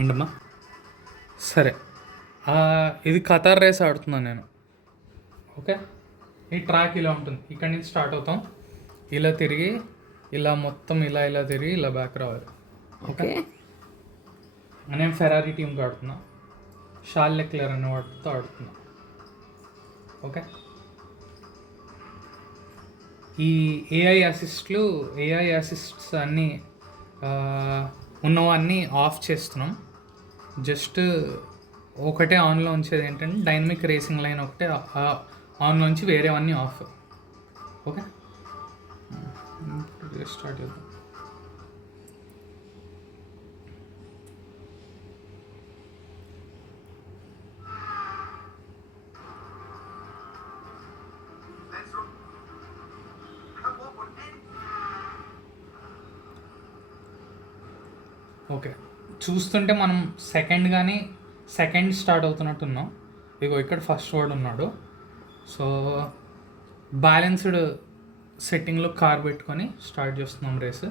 ఏంటమ్మా? సరే, ఇది ఖతార్ రేస్ ఆడుతున్నాను నేను. ఓకే, ఈ ట్రాక్ ఇలా ఉంటుంది. ఇక్కడి నుంచి స్టార్ట్ అవుతాం, ఇలా తిరిగి ఇలా మొత్తం ఇలా ఇలా తిరిగి ఇలా బ్యాక్ రావాలి. ఓకే, నేను ఫెరారీ టీంకి ఆడుతున్నా, షార్ల్ లెక్లెర్ అనే వాటితో ఆడుతున్నా. ఓకే, ఈ ఏఐ అసిస్ట్స్ అన్నీ ఉన్నవన్నీ ఆఫ్ చేస్తున్నాం. జస్ట్ ఒకటే ఆన్లో ఉంచేది ఏంటంటే డైనమిక్ రేసింగ్ లైన్ ఒకటే ఆన్లో ఉంచి వేరేవన్నీ ఆఫ్. ఓకే, స్టార్ట్ చేద్దాం. ఓకే, చూస్తుంటే మనం సెకండ్ స్టార్ట్ అవుతున్నట్టున్నాం. ఇగో ఇక్కడ ఫస్ట్ వర్డ్ ఉన్నాడు. సో బ్యాలెన్స్డ్ సెట్టింగ్లో కార్ పెట్టుకొని స్టార్ట్ చేస్తున్నాం రేస్.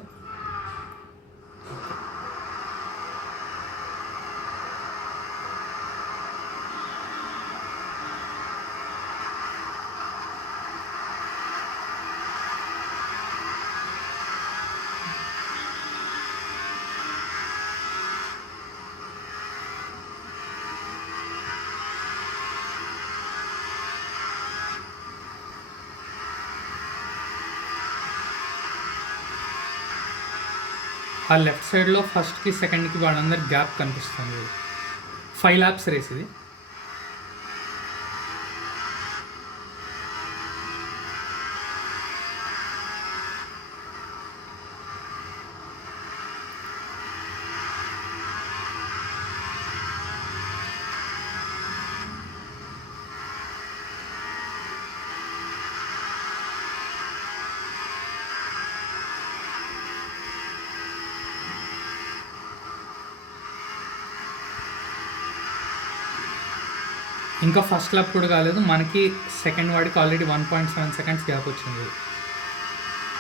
ఆ లెఫ్ట్ సైడ్లో ఫస్ట్కి సెకండ్కి వాళ్ళందరి గ్యాప్ కనిపిస్తుంది. 5 laps రేస్ ఇది. ఇంకా ఫస్ట్ ల్యాప్ కూడా కాలేదు, మనకి సెకండ్ వాడికి ఆల్రెడీ 1.7 seconds గ్యాప్ వచ్చింది.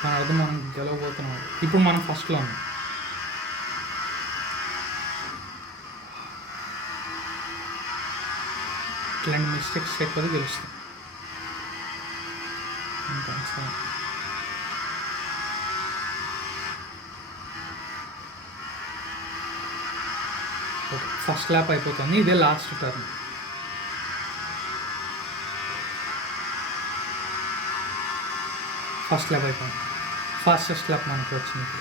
దాని అర్థం మనం గెలవబోతున్నాం. ఇప్పుడు మనం ఫస్ట్లో ఉన్నాం. ఇట్లాంటి మిస్టేక్స్ చేయకపోతే గెలుస్తాం. ఓకే, ఫస్ట్ ల్యాప్ అయిపోతుంది, ఇదే లాస్ట్ టర్న్. ఫస్ట్ ల్యాప్ అయిపోయింది, ఫాస్టెస్ట్ ల్యాప్ మనకి వచ్చింది.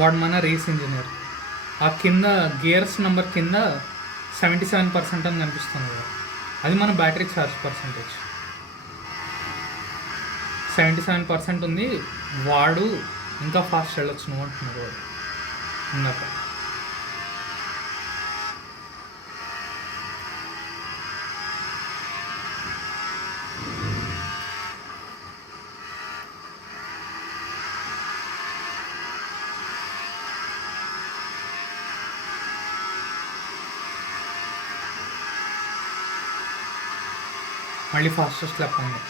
వాడు మన రేస్ ఇంజనీర్. ఆ కింద గేర్స్ నెంబర్ కింద 77% అని కనిపిస్తుంది కదా, అది మన బ్యాటరీ ఛార్జ్ పర్సంటేజ్. 77% ఉంది. వాడు ఇంకా ఫాస్ట్ వెళ్ళొచ్చు నువ్వు అంటున్నాడు వాడు ఇందాక. మళ్ళీ ఫాస్టెస్ట్ ల్యాప్ ఉంది.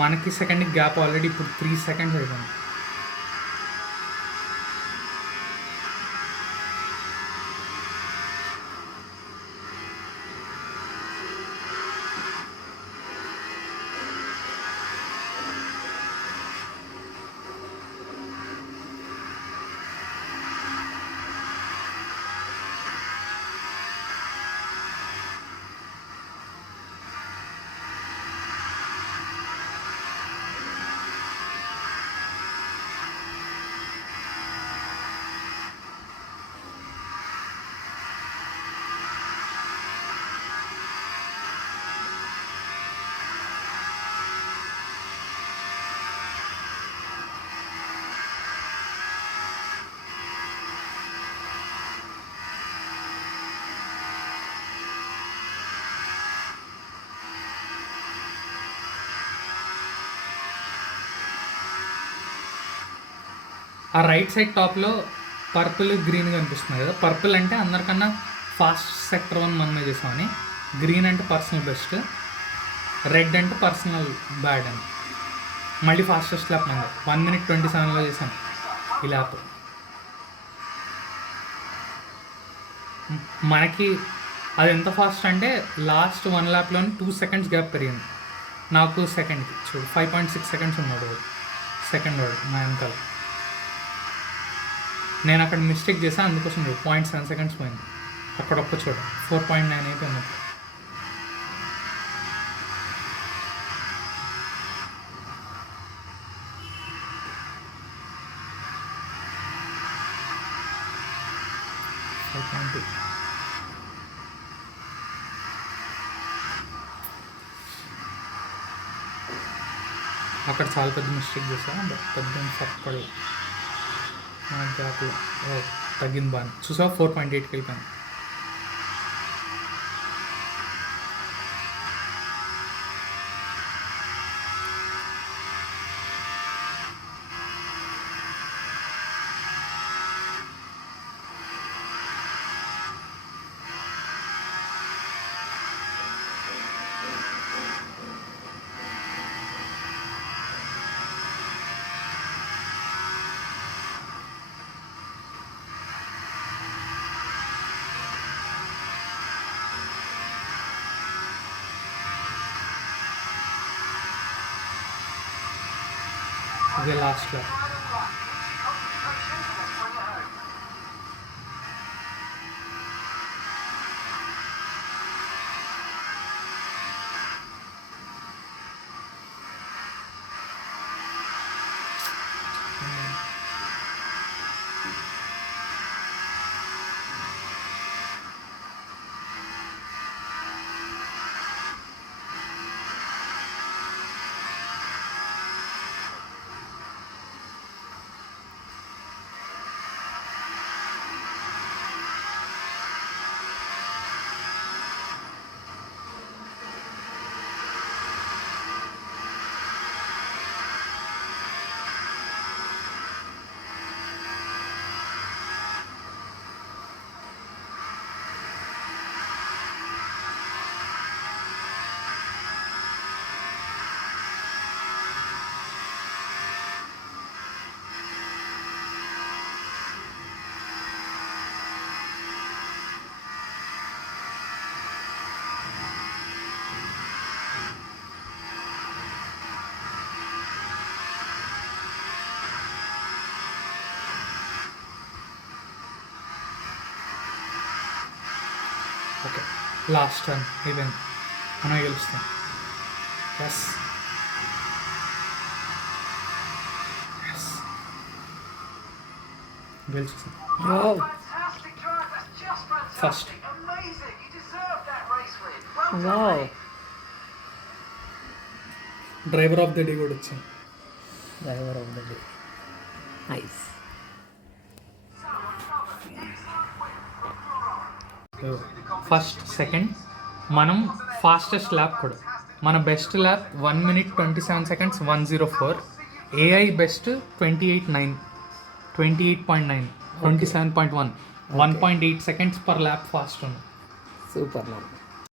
మనకి సెకండ్కి గ్యాప్ ఆల్రెడీ ఇప్పుడు 3 seconds అయిపోయింది. ఆ రైట్ సైడ్ టాప్లో పర్పుల్ గ్రీన్ కనిపిస్తుంది కదా, పర్పుల్ అంటే అందరికన్నా ఫాస్ట్ సెక్టర్ 1 మనమే చేసామని, గ్రీన్ అంటే పర్సనల్ బెస్ట్, రెడ్ అంటే పర్సనల్ బ్యాడ్ అని. మళ్ళీ ఫాస్టెస్ట్ ల్యాప్ మనది 1 minute 27లో చేసాను ఈ ల్యాప్. మనకి అది ఎంత ఫాస్ట్ అంటే లాస్ట్ 1 ల్యాప్లోని 2 seconds గ్యాప్ పెరిగింది. నాకు సెకండ్కి చూడు 5.6 seconds ఉన్నాడు సెకండ్ వాడు నా వెనకాల. నేను అక్కడ మిస్టేక్ చేశాను, అందుకోసం 0.7 seconds పోయింది. అక్కడ ఒక్క చోట 4.9 అయిపోయింది. అక్కడ చాలా పెద్ద మిస్టేక్ చేశాను, బట్ పెద్ద సప్పడు గ్యాప్లో తగ్గింది బాగా. చూసా 4.8కి వెళ్ళిపోయాను. ఇదే లాస్ట్లో ఓకే లాస్ట్ టర్న్ అయిపోయింది, మనం గెలుస్తాం. ఎస్ గెలిచేస్తాం. First driver of the day కూడా వచ్చింది. Driver of the day nice. First second మనం ఫాస్టెస్ట్ ల్యాప్ కూడా. మన best lap 1 minute 27 seconds 104. AI best 28.9 27.1 1.8 seconds per lap fast ఉంది. సూపర్.